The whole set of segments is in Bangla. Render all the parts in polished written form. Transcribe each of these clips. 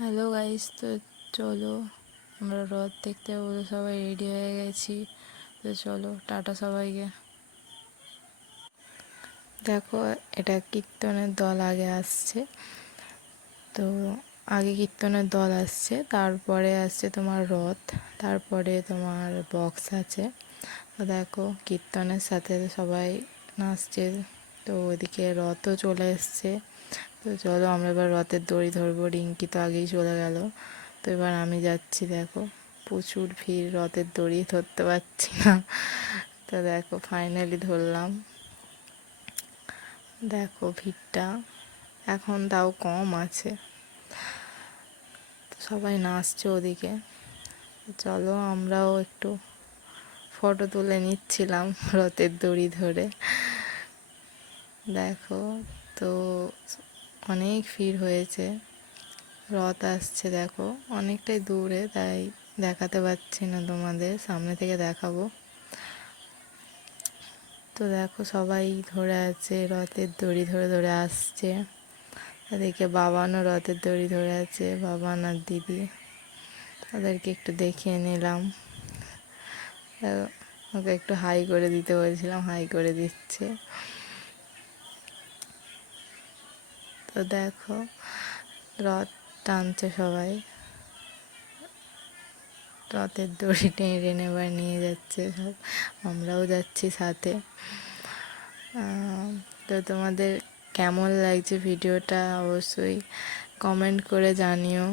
হ্যালো গাইস, তো চলো আমরা রথ দেখতে বলে সবাই রেডি হয়ে গেছি। তো চলো টাটা সবাইকে। দেখো, এটা কীর্তনের দল আগে আসছে। তো আগে কীর্তনের দল আসছে, তারপরে আসছে তোমার রথ, তারপরে তোমার বক্স আছে। তো দেখো কীর্তনের সাথে সবাই নাচছে। তো ওইদিকে রথও চলে এসছে। তো চলো আমরা এবার রথের দড়ি ধরবো। রিঙ্কি তো আগেই চলে গেল। তো এবার আমি যাচ্ছি। দেখো প্রচুর ভিড়, রথের দড়ি ধরতে পারছি না। তো দেখো ফাইনালি ধরলাম। দেখো ভিড়টা এখন তাও কম আছে, সবাই নাচছে ওদিকে। চলো আমরাও একটু ফটো তুলে নিচ্ছিলাম রথের দড়ি ধরে। দেখো তো অনেক ভিড় হয়েছে, রথ আসছে। দেখো অনেকটাই দূরে, তাই দেখাতে পারছি না তোমাদের, সামনে থেকে দেখাবো। তো দেখো সবাই ধরে আছে, রথের দড়ি ধরে ধরে আসছে। তাদেরকে বাবানও রথের দড়ি ধরে আছে, বাবান আর দিদি। তাদেরকে একটু দেখিয়ে নিলাম। ওকে একটু হাই করে দিতে বলছিলাম, হাই করে দিচ্ছে। তো দেখো রথ টানছে সবাই, রথের দড়ি টেনে টেনে এবার নিয়ে যাচ্ছে সব, আমরাও যাচ্ছি সাথে। তো তোমাদের কেমন লাগছে ভিডিওটা অবশ্যই কমেন্ট করে জানিও।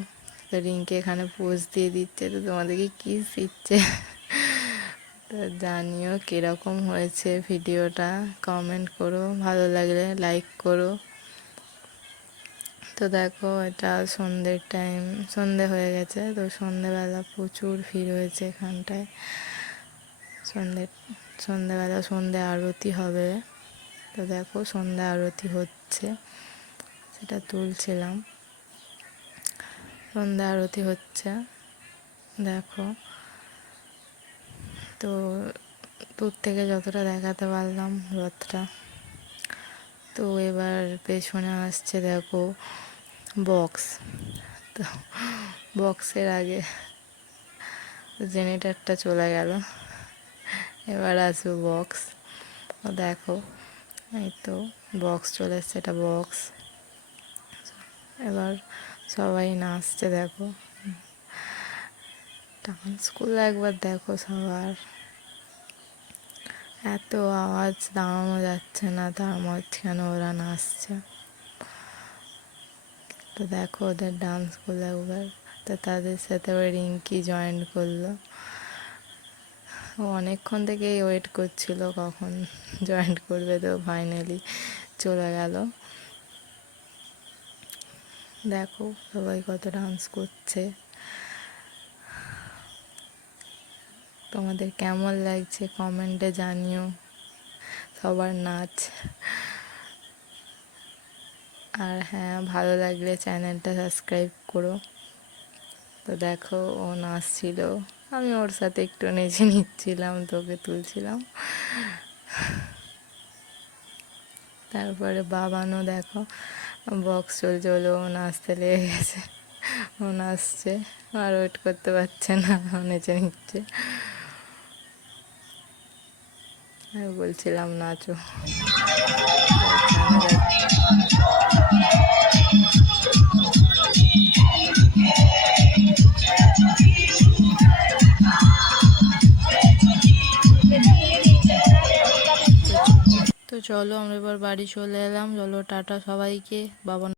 তো রিঙ্কি এখানে পোজ দিয়ে দিচ্ছে, তো তোমাদেরকে কী দিচ্ছে তো জানিও কীরকম হয়েছে ভিডিওটা, কমেন্ট করো, ভালো লাগলে লাইক করো। তো দেখো এটা সন্ধ্যের টাইম, সন্ধে হয়ে গেছে। তো সন্ধেবেলা প্রচুর ভিড় হয়েছে এখানটায়। সন্ধেবেলা সন্ধে আরতি হবে। তো দেখো সন্ধ্যা আরতি হচ্ছে, সেটা তুলছিলাম। সন্ধ্যা আরতি হচ্ছে দেখো। তো দূর থেকে যতটা দেখাতে পারলাম রথটা। তো এবার পেছনে আসছে দেখো বক্স। তো বক্সের আগে জেনারেটরটা চলে গেল, এবার আসবে বক্স। ও দেখো এই তো বক্স চলে এসছে, এটা বক্স। এবার সবাই নাচছে দেখো, ডান্স করলে একবার দেখো সবার। এত আওয়াজ, দাঁড়ানো যাচ্ছে না, তার মাঝখানে ওরা নাচছে। তো দেখো ওদের ডান্স করলো একবার। তো তাদের সাথে ওই রিঙ্কি জয়েন করলো। ও অনেকক্ষণ থেকেই ওয়েট করছিল কখন জয়েন করবে, তো ফাইনালি চলে গেল। দেখো সবাই কত ডান্স করছে। তোমাদের কেমন লাগছে কমেন্টে জানিও সবার নাচ। আর হ্যাঁ, ভালো লাগলে চ্যানেলটা সাবস্ক্রাইব করো। তো দেখো ও নাচছিল, আমি ওর সাথে একটু নেচে নিচ্ছিলাম, তোকে তুলছিলাম। তারপরে বাবানও দেখো বক্স চলছে, ও নাচতে লেগে গেছে। ও নাচছে আর ওয়েট করতে পারছে না, ও নেচে নিচ্ছে। আমি বলছিলাম নাচো। তো চলো আমরা এবার বাড়ি চলে এলাম। চলো টাটা সবাইকে। বাবা